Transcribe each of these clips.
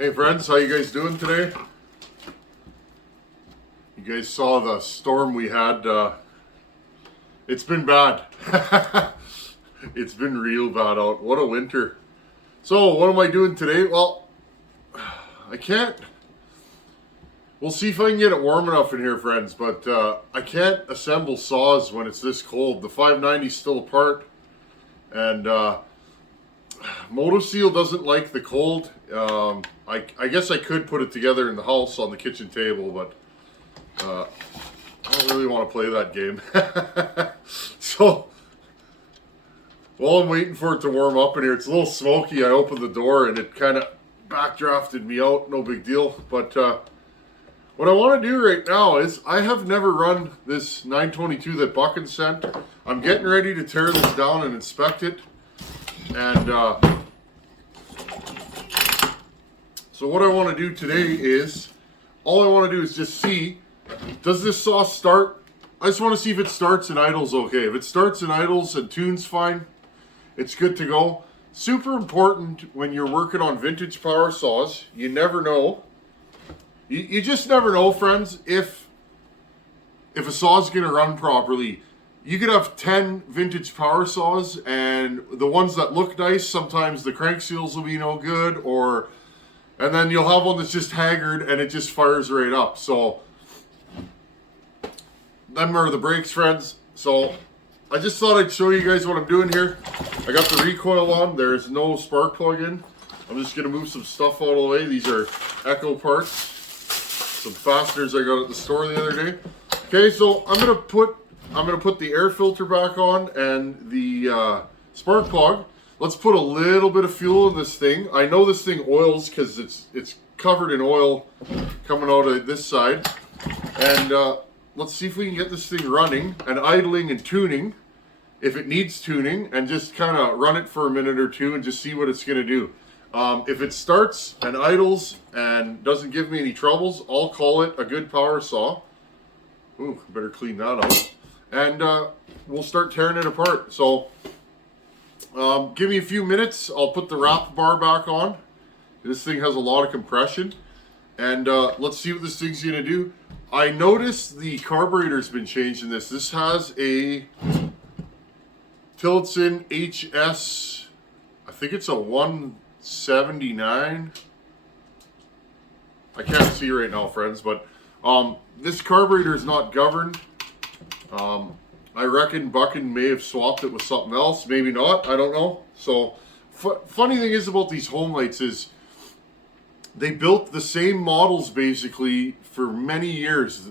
Hey friends, how you guys doing today? You guys saw the storm we had. It's been bad. It's been real bad out. What a winter. So what am I doing today? Well, I can't. We'll see if I can get it warm enough in here, friends, but I can't assemble saws when it's this cold. The 590's still apart, and MotoSeal doesn't like the cold. I guess I could put it together in the house on the kitchen table, but I don't really want to play that game. So while I'm waiting for it to warm up in here, it's a little smoky. I opened the door and it kind of backdrafted me out. No big deal. But what I want to do right now is I have never run this 922 that Buckins sent. I'm getting ready to tear this down and inspect it. And so what I want to do today is, all I want to do is just see, does this saw start? I just want to see if it starts and idles okay. If it starts and idles and tunes fine, it's good to go. Super important when you're working on vintage power saws. You never know. You just never know, friends, if a saw's going to run properly. You could have 10 vintage power saws, and the ones that look nice, sometimes the crank seals will be no good, and then you'll have one that's just haggard and it just fires right up. So them are the brakes, friends. So I just thought I'd show you guys what I'm doing here. I got the recoil on. There's no spark plug in. I'm just gonna move some stuff out of the way. These are Echo parts, some fasteners I got at the store the other day. Okay, so I'm gonna put the air filter back on and the spark plug. Let's put a little bit of fuel in this thing. I know this thing oils because it's covered in oil coming out of this side. And let's see if we can get this thing running and idling and tuning if it needs tuning, and just kind of run it for a minute or two and just see what it's going to do. If it starts and idles and doesn't give me any troubles, I'll call it a good power saw. Ooh, better clean that out. And we'll start tearing it apart. So give me a few minutes. I'll put the wrap bar back on. This thing has a lot of compression. And let's see what this thing's going to do. I noticed the carburetor's been changed in this. This has a Tillotson HS, I think it's a 179. I can't see right now, friends, but this carburetor is not governed. I reckon Buckin may have swapped it with something else, maybe not, I don't know. So funny thing is about these Homelites is they built the same models basically for many years.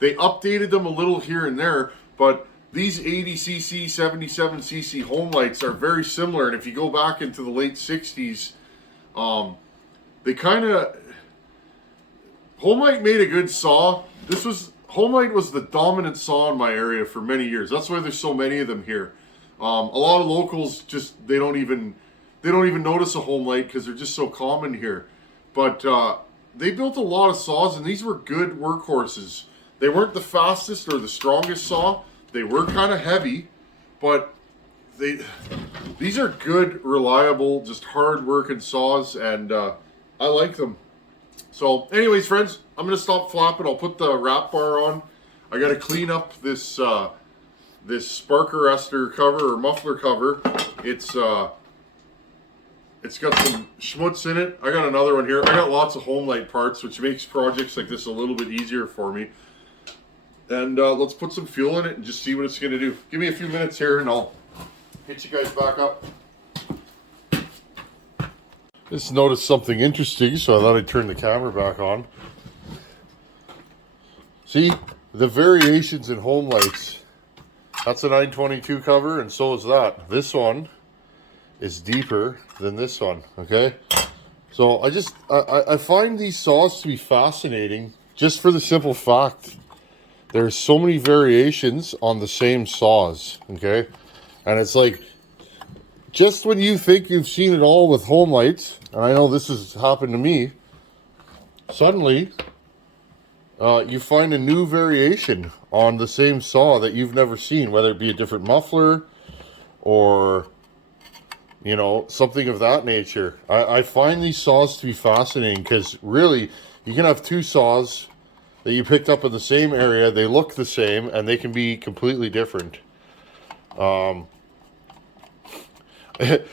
They updated them a little here and there, but these 80cc, 77cc Homelites are very similar. And if you go back into the late 60s, they kind of, Homelite made a good saw. Homelite was the dominant saw in my area for many years. That's why there's so many of them here. A lot of locals just, they don't even notice a Homelite because they're just so common here. But they built a lot of saws, and these were good workhorses. They weren't the fastest or the strongest saw. They were kind of heavy, but these are good, reliable, just hard-working saws, and I like them. So anyways, friends, I'm going to stop flapping. I'll put the wrap bar on. I got to clean up this this spark arrestor cover or muffler cover. It's got some schmutz in it. I got another one here. I got lots of Homelite parts, which makes projects like this a little bit easier for me. And let's put some fuel in it and just see what it's going to do. Give me a few minutes here and I'll hit you guys back up. Just noticed something interesting, so I thought I'd turn the camera back on. See, the variations in Homelites. That's a 922 cover, and so is that. This one is deeper than this one, okay? So I find these saws to be fascinating just for the simple fact there's so many variations on the same saws, okay? And it's like, just when you think you've seen it all with Homelites, and I know this has happened to me, suddenly you find a new variation on the same saw that you've never seen, whether it be a different muffler or, You know, something of that nature. I find these saws to be fascinating because really, you can have two saws that you picked up in the same area. They look the same and they can be completely different. I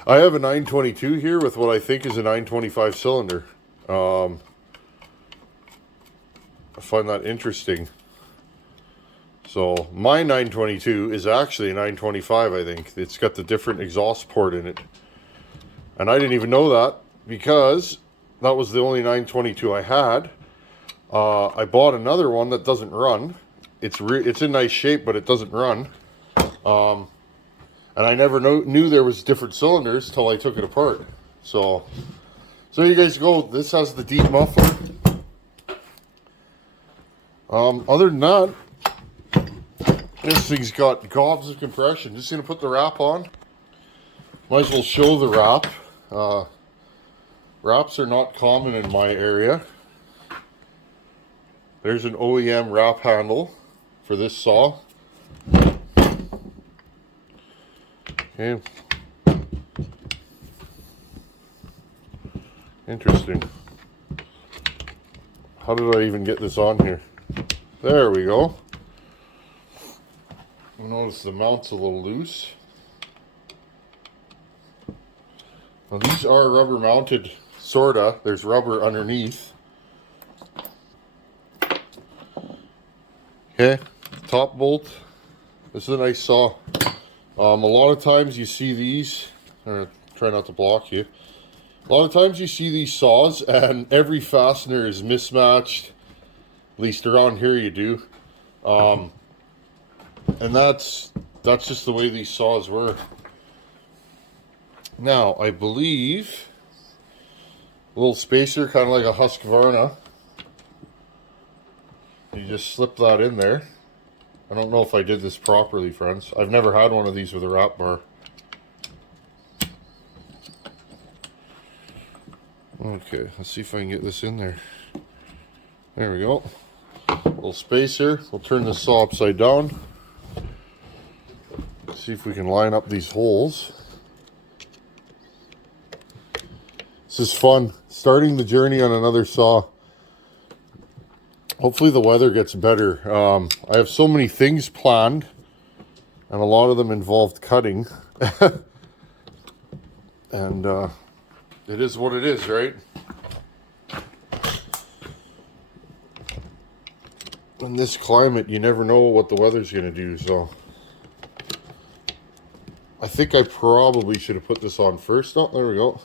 have a 922 here with what I think is a 925 cylinder. I find that interesting. So my 922 is actually a 925, I think. It's got the different exhaust port in it. And I didn't even know that because that was the only 922 I had. I bought another one that doesn't run. It's in nice shape, but it doesn't run. And I never knew there was different cylinders till I took it apart. So you guys go. This has the deep muffler. Other than that, this thing's got gobs of compression. Just gonna put the wrap on. Might as well show the wrap. Wraps are not common in my area. There's an OEM wrap handle for this saw. Okay. Interesting. How did I even get this on here? There we go. Notice the mount's a little loose. Now these are rubber mounted, sorta. There's rubber underneath. Okay, top bolt. This is a nice saw. A lot of times you see these, or try not to block you. A lot of times you see these saws and every fastener is mismatched. At least around here you do. And that's just the way these saws were. Now, I believe a little spacer, kind of like a Husqvarna. You just slip that in there. I don't know if I did this properly, friends. I've never had one of these with a wrap bar. Okay, let's see if I can get this in there. There we go. Little spacer. We'll turn this saw upside down. See if we can line up these holes. This is fun. Starting the journey on another saw. Hopefully the weather gets better. I have so many things planned, and a lot of them involved cutting. And it is what it is, right? In this climate, you never know what the weather's going to do, so I think I probably should have put this on first. Oh, there we go.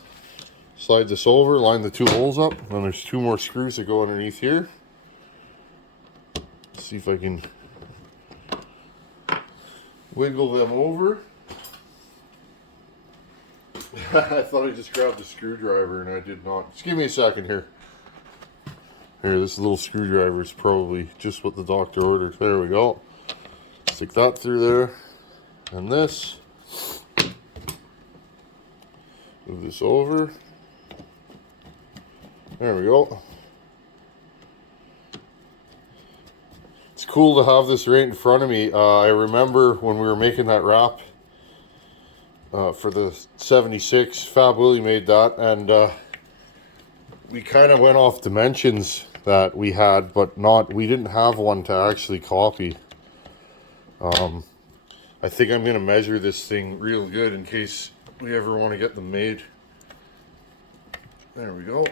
Slide this over, line the two holes up, and there's two more screws that go underneath here. Let's see if I can wiggle them over. I thought I just grabbed the screwdriver and I did not. Just give me a second here. Here, this little screwdriver is probably just what the doctor ordered. There we go. Stick that through there. And this. Move this over. There we go. It's cool to have this right in front of me. I remember when we were making that wrap for the 76, Fab Willie made that, and we kind of went off dimensions that we had, but we didn't have one to actually copy. I think I'm going to measure this thing real good in case we ever want to get them made. There we go.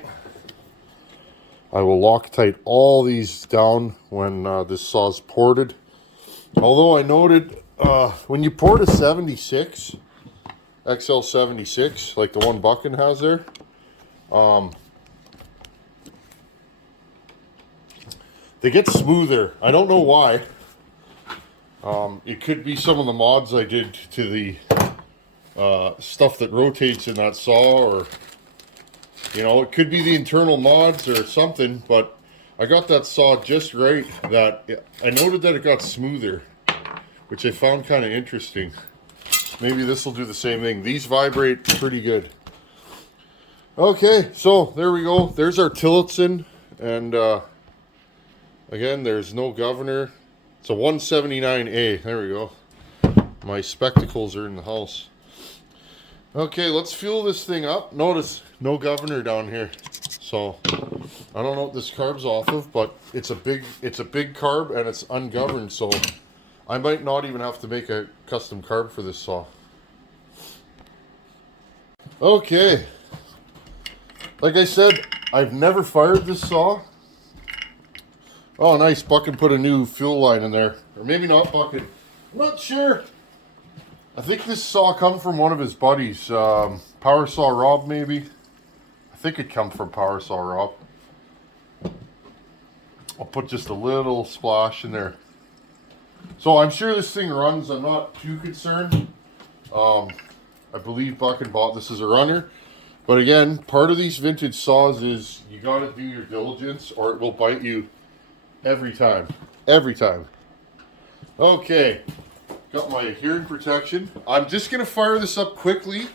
I will Loctite all these down when this saw's ported. Although I noted when you port a 76, XL76, like the one Buckins has there, they get smoother. I don't know why. It could be some of the mods I did to the stuff that rotates in that saw, or you know, it could be the internal mods or something, but I got that saw just right that I noted that it got smoother, which I found kind of interesting. Maybe this will do the same thing. These vibrate pretty good. Okay, so there we go. There's our Tillotson, and again, there's no governor. It's a 179A. There we go. My spectacles are in the house. Okay, let's fuel this thing up. Notice no governor down here. So I don't know what this carb's off of, but it's a big carb and it's ungoverned, so I might not even have to make a custom carb for this saw. Okay. Like I said, I've never fired this saw. Oh, nice. Buckin put a new fuel line in there. Or maybe not Buckin. I'm not sure. I think this saw come from one of his buddies. Power Saw Rob, maybe. I think it come from Power Saw Rob. I'll put just a little splash in there. So I'm sure this thing runs. I'm not too concerned. I believe Buckin bought this as a runner. But again, part of these vintage saws is you got to do your diligence or it will bite you every time. Every time. Okay. Got my hearing protection. I'm just going to fire this up quickly.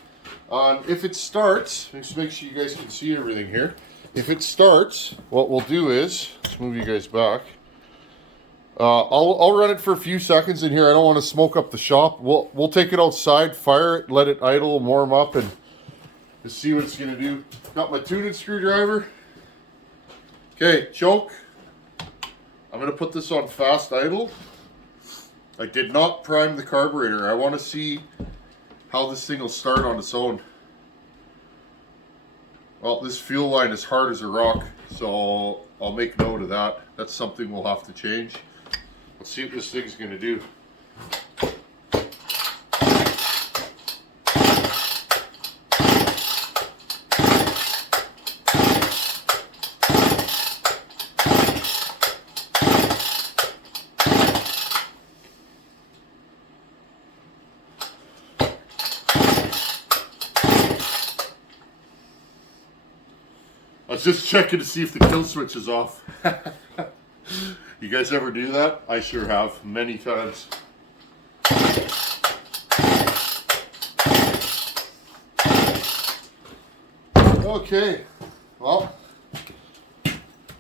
If it starts, just make sure you guys can see everything here. If it starts, what we'll do is, let's move you guys back. I'll run it for a few seconds in here. I don't want to smoke up the shop. We'll take it outside, fire it, let it idle, warm up, and just see what it's going to do. Got my tuning screwdriver. Okay, choke. I'm going to put this on fast idle. I did not prime the carburetor. I want to see how this thing will start on its own. Well, this fuel line is hard as a rock, so I'll make note of that. That's something we'll have to change. Let's see what this thing's going to do. I was just checking to see if the kill switch is off. You guys ever do that? I sure have, many times. Okay, well,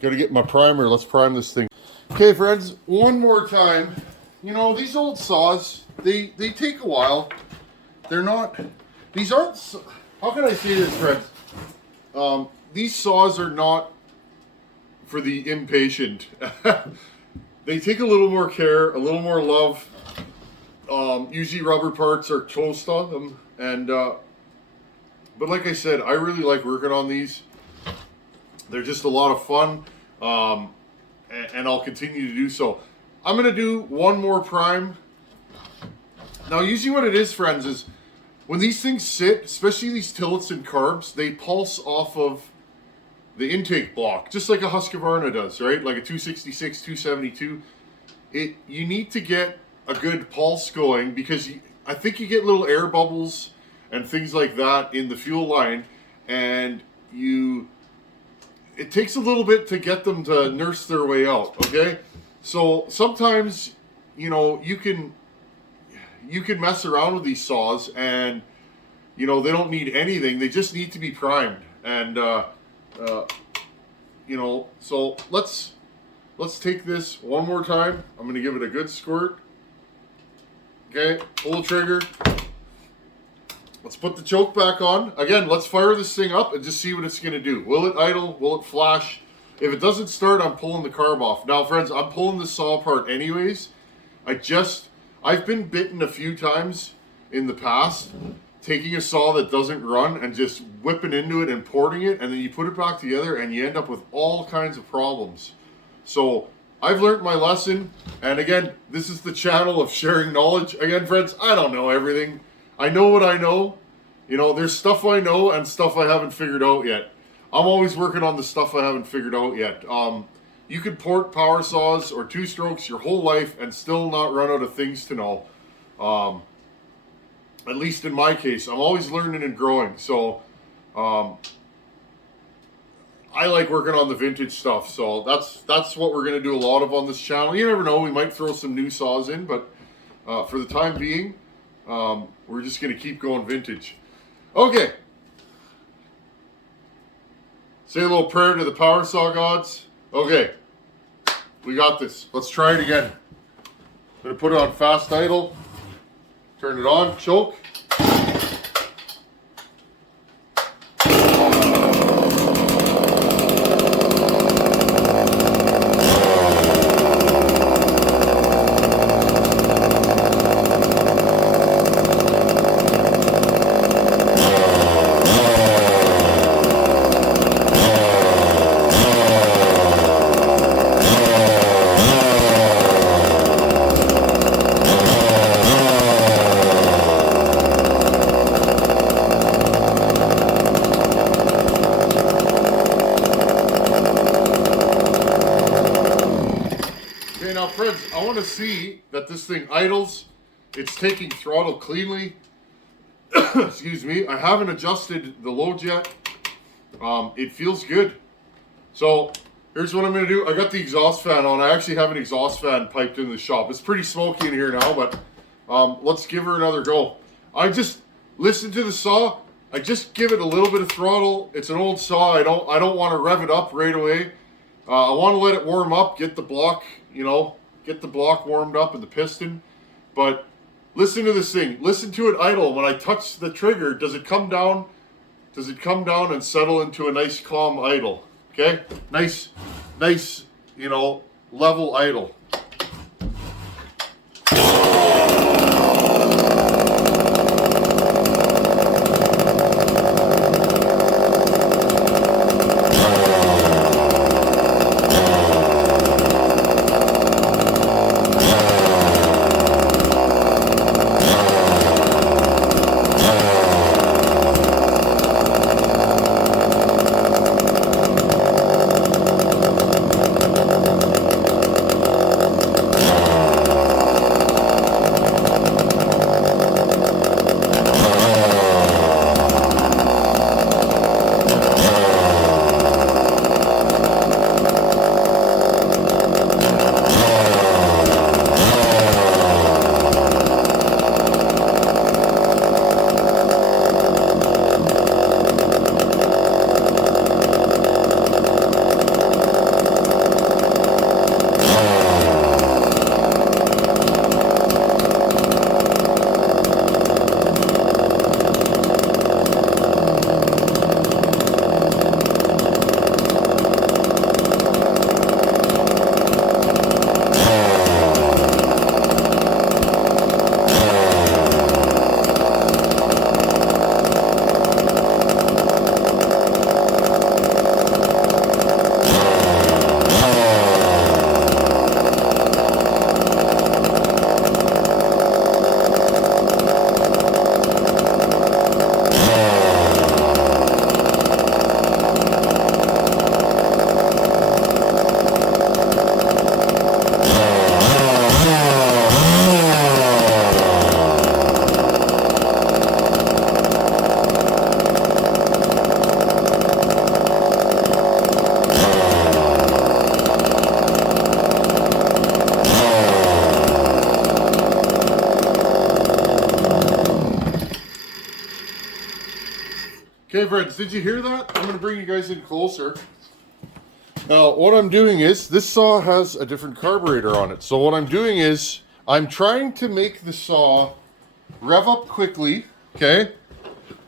gotta get my primer. Let's prime this thing. Okay, friends, one more time. You know, these old saws, they take a while. They're not, these aren't, how can I say this, friends? These saws are not for the impatient. They take a little more care, a little more love. Usually rubber parts are toast on them. And, but like I said, I really like working on these. They're just a lot of fun. And I'll continue to do so. I'm going to do one more prime. Now, usually what it is, friends, is when these things sit, especially these tillets and carbs, they pulse off of the intake block, just like a Husqvarna does, right? Like a 266, 272. You need to get a good pulse going because I think you get little air bubbles and things like that in the fuel line, and it takes a little bit to get them to nurse their way out, okay? So sometimes, you know, you can mess around with these saws and, you know, they don't need anything. They just need to be primed. And, you know, so let's take this one more time. I'm going to give it a good squirt. Okay, pull the trigger. Let's put the choke back on. Again, let's fire this thing up and just see what it's going to do. Will it idle? Will it flash? If it doesn't start, I'm pulling the carb off. Now, friends, I'm pulling this saw apart anyways. I've been bitten a few times in the past, taking a saw that doesn't run and just whipping into it and porting it, and then you put it back together and you end up with all kinds of problems. So I've learned my lesson, and again, this is the channel of sharing knowledge. Again, friends, I don't know everything. I know what I know. You know, there's stuff I know and stuff I haven't figured out yet. I'm always working on the stuff I haven't figured out yet. You could port power saws or two strokes your whole life and still not run out of things to know. At least in my case, I'm always learning and growing. So I like working on the vintage stuff. So that's what we're going to do a lot of on this channel. You never know, we might throw some new saws in, but for the time being, we're just going to keep going vintage. Okay. Say a little prayer to the power saw gods. Okay. We got this. Let's try it again. I'm going to put it on fast idle. Turn it on. Choke. to see that this thing idles. It's taking throttle cleanly. Excuse me. I haven't adjusted the load yet. It feels good. So here's what I'm going to do. I got the exhaust fan on. I actually have an exhaust fan piped in the shop. It's pretty smoky in here now, but let's give her another go. I just listen to the saw. I just give it a little bit of throttle. It's an old saw. I don't want to rev it up right away. I want to let it warm up, get the block, get the block warmed up and the piston. But listen to this thing. Listen to it idle. When I touch the trigger, does it come down? Does it come down and settle into a nice calm idle? Okay? Nice, level idle. Okay, friends, did you hear that? I'm going to bring you guys in closer. Now, what I'm doing is, this saw has a different carburetor on it. So what I'm doing is, I'm trying to make the saw rev up quickly, okay?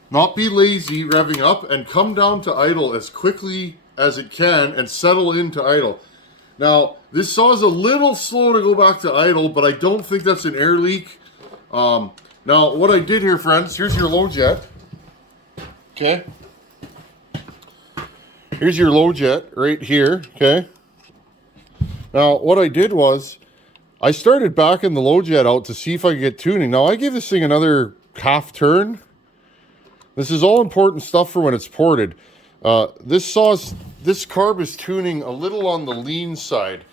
Not be lazy revving up, and come down to idle as quickly as it can and settle into idle. Now, this saw is a little slow to go back to idle, but I don't think that's an air leak. Now, what I did here, friends, here's your low jet. Okay, here's your low jet right here, okay? Now, what I did was, I started backing the low jet out to see if I could get tuning. Now, I gave this thing another half turn. This is all important stuff for when it's ported. This carb is tuning a little on the lean side.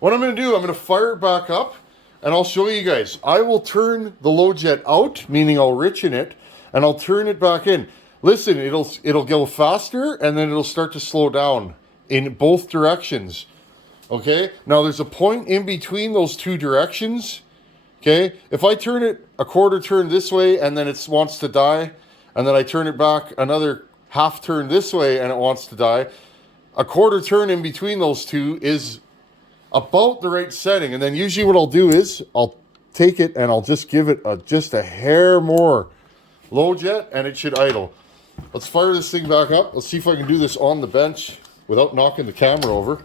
What I'm going to do, I'm going to fire it back up, and I'll show you guys. I will turn the low jet out, meaning I'll richen it, and I'll turn it back in. Listen, it'll go faster, and then it'll start to slow down in both directions. Okay? Now, there's a point in between those two directions. Okay? If I turn it a quarter turn this way, and then it wants to die, and then I turn it back another half turn this way, and it wants to die, a quarter turn in between those two is about the right setting. And then usually what I'll do is, I'll take it, and I'll just give it just a hair more low jet, and it should idle. Let's fire this thing back up. Let's see if I can do this on the bench without knocking the camera over.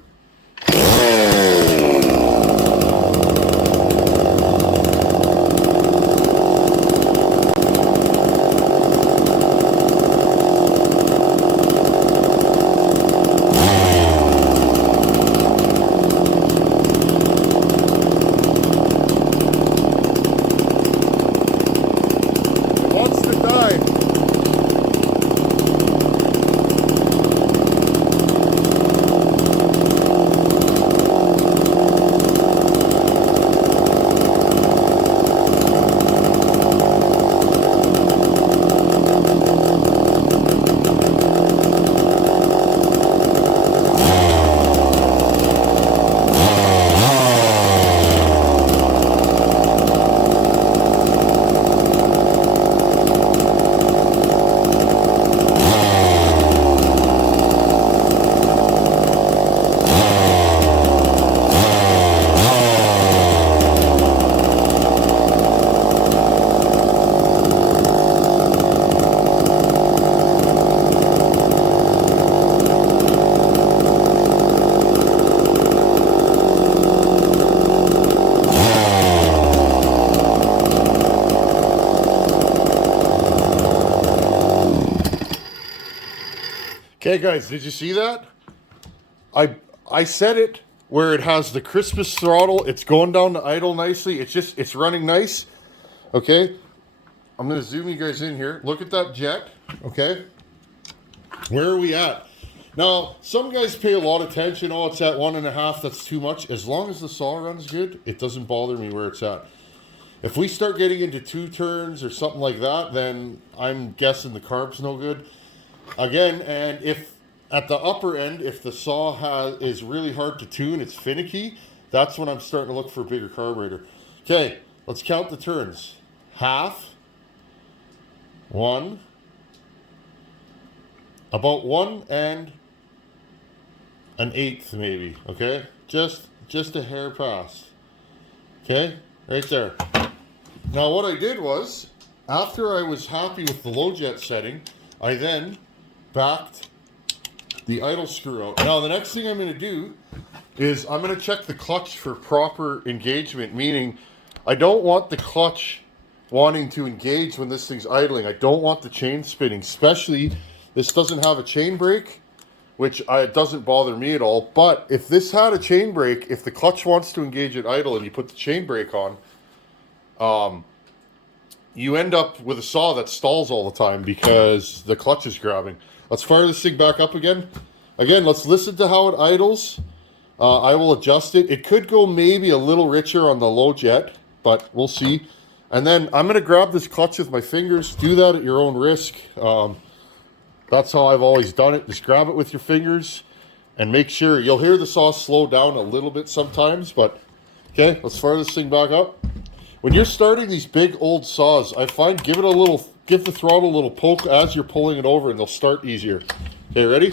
Okay, guys, did you see that? I set it where it has the crispest throttle. It's going down to idle nicely. It's running nice. Okay, I'm gonna zoom you guys in here. Look at that jet. Okay, where are we at? Now, some guys pay a lot of attention. Oh, it's at 1.5. That's too much. As long as the saw runs good, it doesn't bother me where it's at. If we start getting into 2 turns or something like that, then I'm guessing the carb's no good. Again, and if at the upper end, if the saw is really hard to tune, it's finicky, that's when I'm starting to look for a bigger carburetor. Okay, let's count the turns. 1/2, 1, about 1 and 1/8 maybe, okay? Just a hair pass. Okay, right there. Now what I did was, after I was happy with the low jet setting, I then backed the idle screw out. Now the next thing I'm going to do is I'm going to check the clutch for proper engagement, meaning I don't want the clutch wanting to engage when this thing's idling. I don't want the chain spinning, especially this doesn't have a chain brake, which it doesn't bother me at all. But if this had a chain brake, if the clutch wants to engage at idle and you put the chain brake on, you end up with a saw that stalls all the time because the clutch is grabbing. Let's fire this thing back up again. Again, let's listen to how it idles. I will adjust it. It could go maybe a little richer on the low jet, but we'll see. And then I'm going to grab this clutch with my fingers. Do that at your own risk. That's how I've always done it. Just grab it with your fingers and make sure. You'll hear the saw slow down a little bit sometimes, but okay, let's fire this thing back up. When you're starting these big old saws, I find give the throttle a little poke as you're pulling it over and they'll start easier. Okay, ready?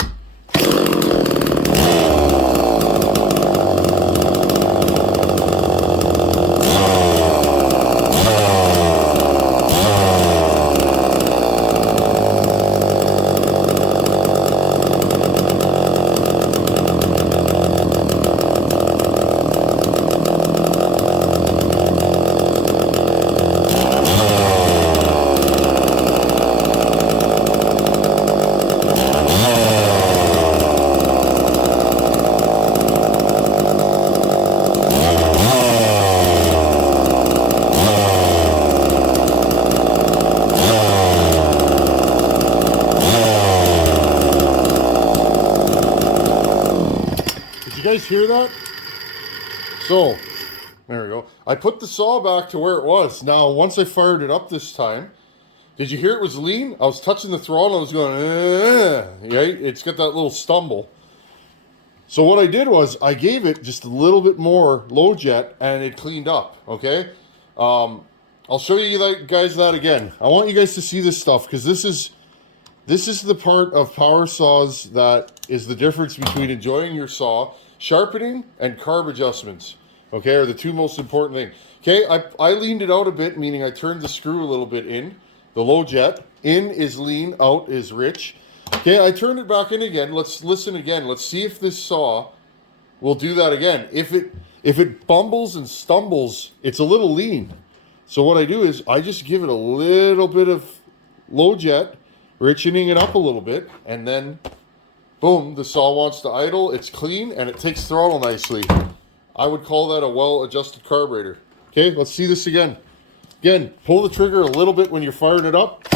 You guys hear that? So, there we go. I put the saw back to where it was. Now, once I fired it up this time, did you hear it was lean? I was touching the throttle, I was going, right? It's got that little stumble. So what I did was, I gave it just a little bit more low jet, and it cleaned up, okay? I'll show you guys that again. I want you guys to see this stuff, because this is the part of power saws that is the difference between enjoying your saw. Sharpening and carb adjustments, okay, are the 2 most important things. Okay, I leaned it out a bit, meaning I turned the screw a little bit in. The low jet, in is lean, out is rich. Okay, I turned it back in again. Let's listen again. Let's see if this saw will do that again. If it bumbles and stumbles, it's a little lean. So what I do is I just give it a little bit of low jet, richening it up a little bit, and then boom, the saw wants to idle, it's clean, and it takes throttle nicely. I would call that a well-adjusted carburetor. Okay, let's see this again. Again, pull the trigger a little bit when you're firing it up.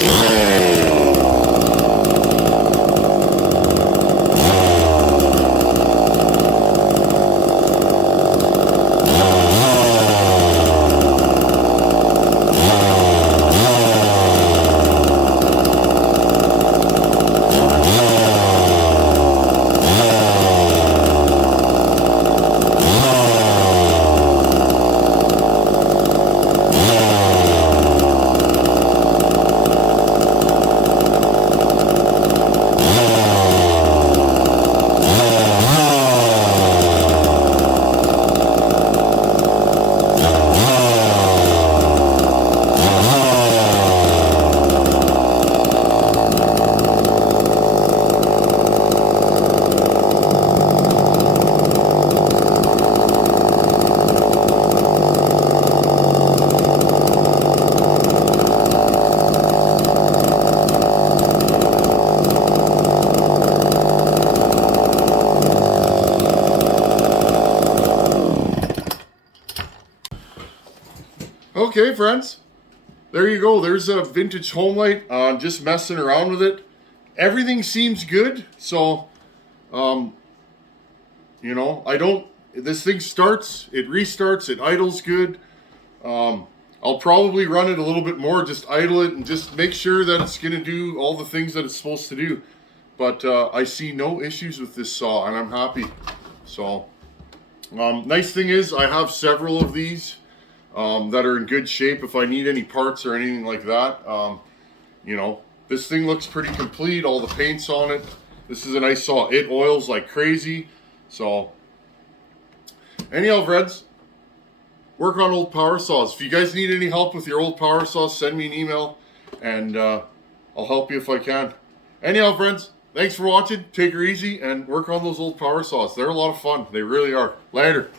Okay, friends. There you go. There's a vintage Homelite. Just messing around with it. Everything seems good. So, you know, this thing starts, it restarts, it idles good. I'll probably run it a little bit more, just idle it and just make sure that it's going to do all the things that it's supposed to do. But I see no issues with this saw, and I'm happy. So, nice thing is I have several of these that are in good shape if I need any parts or anything like that. You know, this thing looks pretty complete, all the paint's on it. This is a nice saw. It oils like crazy. So, anyhow, friends, work on old power saws. If you guys need any help with your old power saws, send me an email, and I'll help you if I can. Anyhow, friends, thanks for watching. Take her easy and work on those old power saws. They're a lot of fun. They really are. Later.